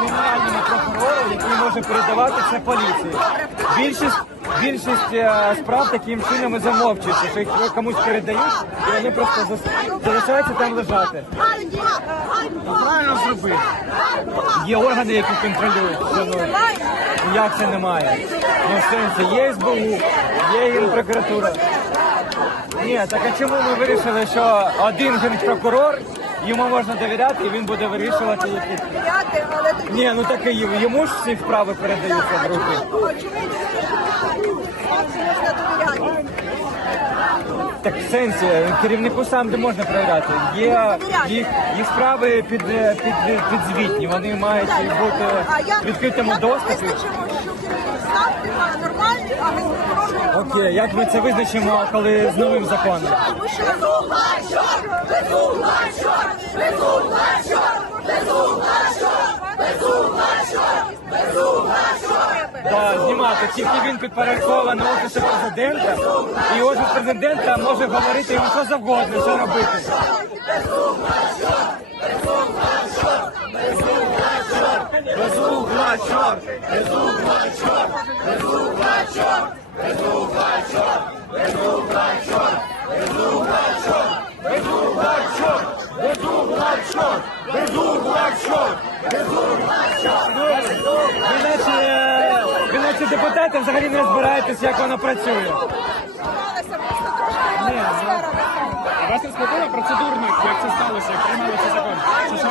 генеральному прокурору, який може передавати це поліції. Більшість, більшість е, справ таким чином і замовчується, що їх комусь передають, і вони просто залишаються там лежати. Правильно зробити. Є органи, які контролюють. Як це немає? Ну, в сенсі, є СБУ, є Генпрокуратура. Ні, так а чому ми вирішили, що один генпрокурор, йому можна довіряти і він буде вирішувати які. довіряти, але тоді Ні, ну так і йому ж всі вправи передаються в руки. можна? Так в сенсі, керівнику сам де можна перевіряти. Є їх, їх справи під, під, підзвітні, вони мають бути в відкритому доступі. Окей, як ми це визначимо, коли з новим законом? Безумна чорт, безумна чорт, безумна чорт, безумна чорт, безумна чорт. Да, знімати. Тільки він підпорядкований офісу президента, і офіс президента може говорити йому що завгодно, що робити. Безугла, чорт! Безугла, чорт! Безугла, чорт! Безугла, чорт! Безугла, чорт! Безугла, блокшот! Везу блокшот! Везу блокшот! Ви наче е, депутати взагалі не розбираєтесь, як вона працює. Вас не сплатили процедурно, як це сталося, як приймали цей закон? Чи що?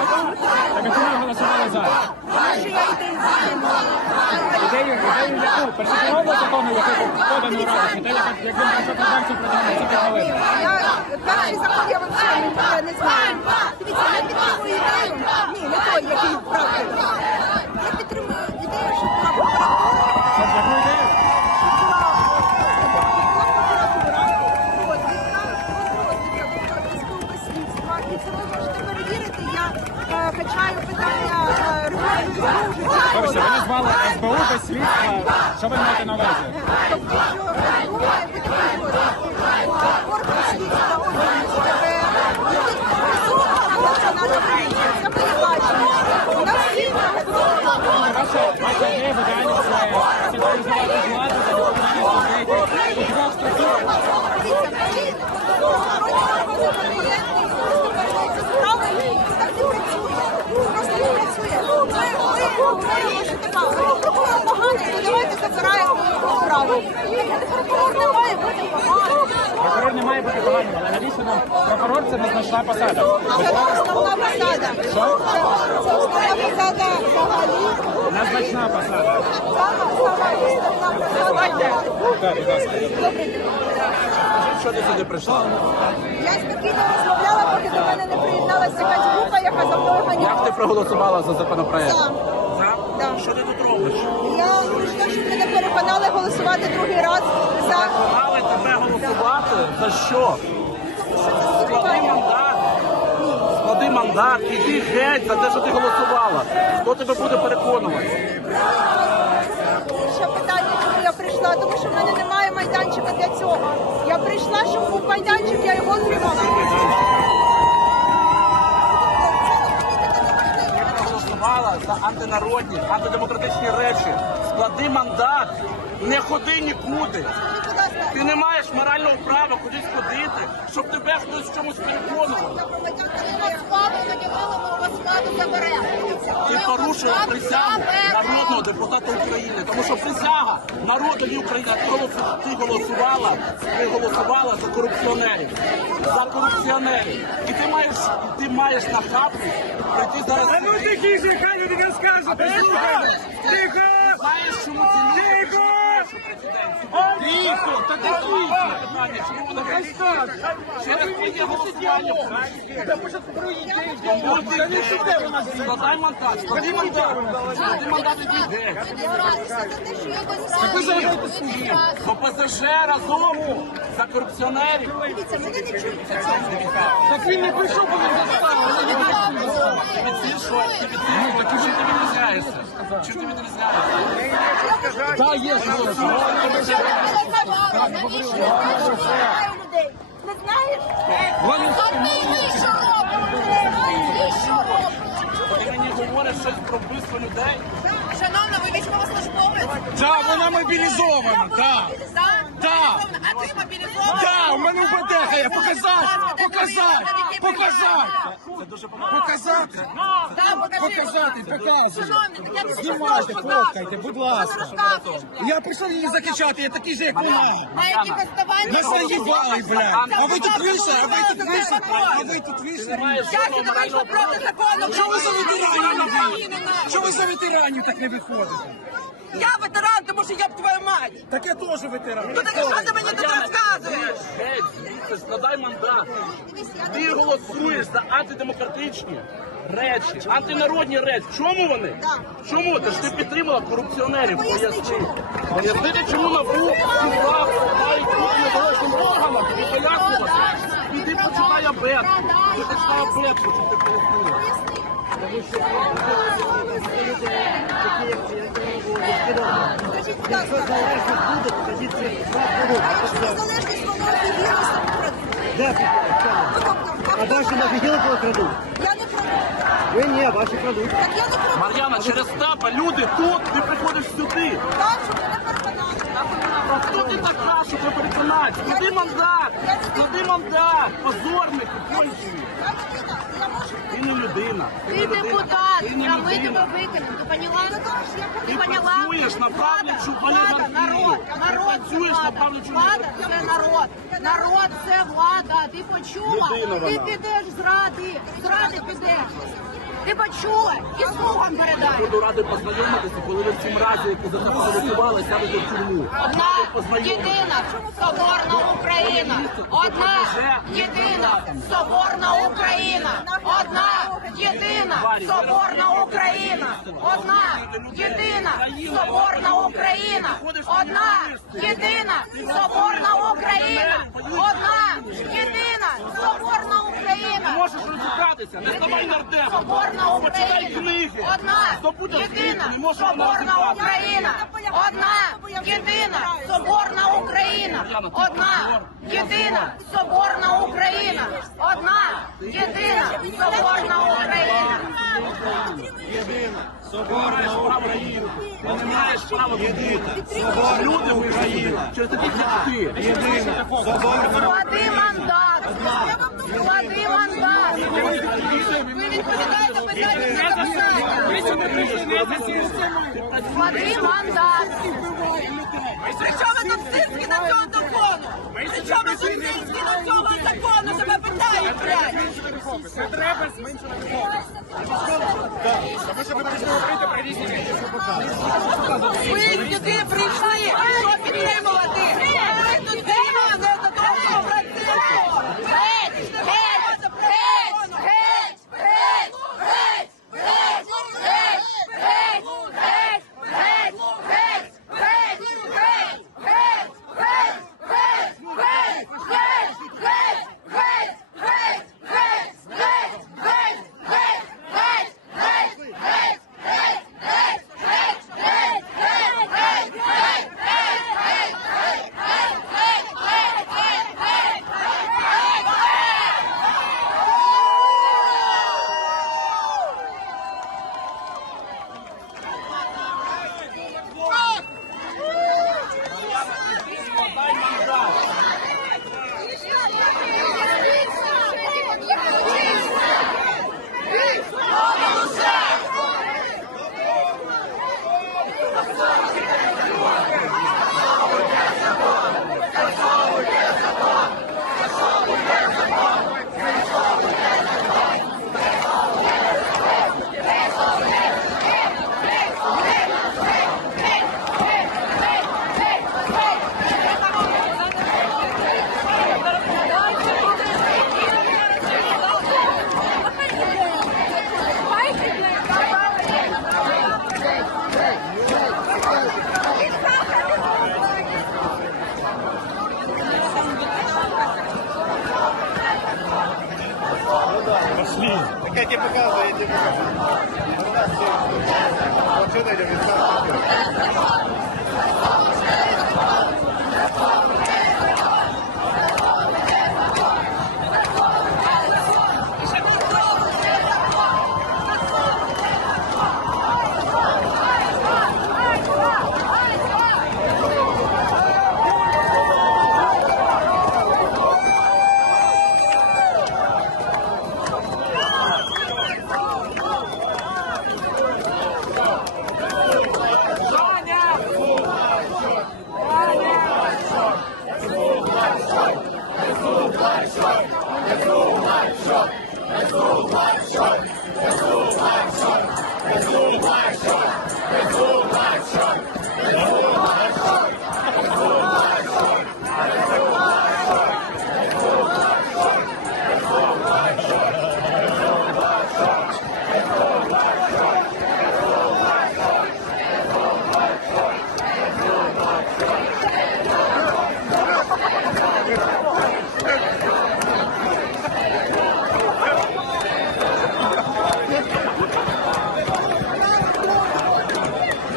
Так а чому ви голосували за? Може, я ідею. Ідею, ідею яку? Першочергового закону, який був поданий у Раду, чи те, як, як він пройшов конвенцію протягом 30? Я перший закон я не, не знаю. Дивіться, я підтримую ідею. Ні, не той, який правда. працювали СБУ без слідства. Що ви маєте на увазі? Ваша ваша ідея. Прокурор не має бути поганим. Прокурор не має бути поганим, але навіщо нам прокурор це незначна посада? Це основна посада. Це основна посада взагалі. Незначна посада. Так, будь ласка. Що ти сюди прийшла? Я спокійно розмовляла, поки до мене не приєдналася якась група, яка за мною Як ти проголосувала за законопроект? Що ти тут робиш? Я прийшла, щоб мене переконали голосувати другий раз за Мали тебе голосувати? За що? Склади мандат. Склади мандат, іди геть за те, що ти голосувала. Хто тебе буде переконувати? Ще питання, чому я прийшла, тому що в мене немає майданчика для цього. Я прийшла, щоб був майданчик, я його отримала. Проголосувала за антинародні, антидемократичні речі. Склади мандат, не ходи нікуди. Ти не маєш морального права кудись ходити, щоб тебе хтось в чомусь переконував. Ти порушуєш присягу народного депутата України, тому що присяга народові України, ти голосувала, ти голосувала за корупціонерів, за корупціонерів. І ти маєш, ти маєш нахабність прийти зараз. Тихо! Тихо! Тихо! нашу президенцію. Тихо, та тихо. Хай скаже. Через голосування. Тому мандат. Скажи мандат. Скажи ПЗЖ разом за корупціонерів. Так він не прийшов, бо він заставив. Ти що? Ти відрізняєшся. Чого ти відрізняєшся? сказати, є людей. Ти знаєш? що робить? Вони мені говорять щось про вбивство людей. Ви військовослужбовець? Так, вона мобілізована, так. Так. А ти мобілізований? Так, у мене УБД є, показати, показати, показати. Показати, показати, я тобі Знімайте, фоткайте, будь ласка. Я прийшов її захищати, я такий же, як вона. На? Не заїбали, блядь. А ви тут вийшли, а ви тут вийшли, а ви тут вийшли. Як ти думаєш, що проти закону? Що ви за ветеранів не? Що ви за ветеранів так не виходите? Я ветеран, тому що я б твою мать. Так я теж ветеран. Ну так і що ти мені тут розказуєш? Геть, звідси, складай мандат. Ти голосуєш за антидемократичні речі, антинародні речі. Чому вони? Чому? Ти ж ти підтримала корупціонерів, поясни. Пояснити, чому НАБУ УПА мають бути незалежним органом, тобі пояснювати. Іди почитай АБЕП. Ти почитай АБЕП, щоб ти пояснила. Скажіть, будь ласка, якщо незалежність вона офігілася Де? А ваші нафігіли коли крадуть? Я не проти. Ви ні, ваші крадуть. Так я не проти. Мар'яна, через ТАПа люди тут, ти приходиш сюди. Так, щоб мене переконати. А хто ти така, щоб тебе переконати? Склади мандат! Склади мандат! Позорник, кончений! Я людина. Ти не людина. Ты депутат, Ты не а мы людина. тебя выкинем, ты поняла? Ти Ты поняла? працюєш на правлячу Влада, олігархію. народ, народ Ти працюєш це на влада. правлячу Влада це народ. Народ це влада. Ти почула? Людина Ти вона. підеш зради, зради підеш. Ти почула? І слугам передай. Буду радий познайомитися, коли ви в цім разі, які за тебе голосували, сядете в тюрму. Одна єдина соборна Україна. Одна єдина соборна Україна. Одна єдина соборна Україна. Одна єдина соборна Україна. Одна єдина соборна Україна. Одна єдина соборна Ти можеш розібратися, не ставай нардепом. Соборна Почитай Україна. книги. Одна єдина не соборна. Україна. Одна єдина соборна Україна. Одна єдина соборна Україна. Одна єдина соборна Україна. Єдина, Соборна Україна. Ти не маєш права бути. Люди в Україні. Через як ти. Єдина, соборна. Склади мандат. Молодий мандат! Ви відповідаєте питання записання! Молодий мандат! Причому тут сирські на цього закону? Причому тут сирські на цього закону? Тебе питаю, блядь! Не треба зменшувати Тому що ви прийшли говорити про різні речі. Ви сюди прийшли!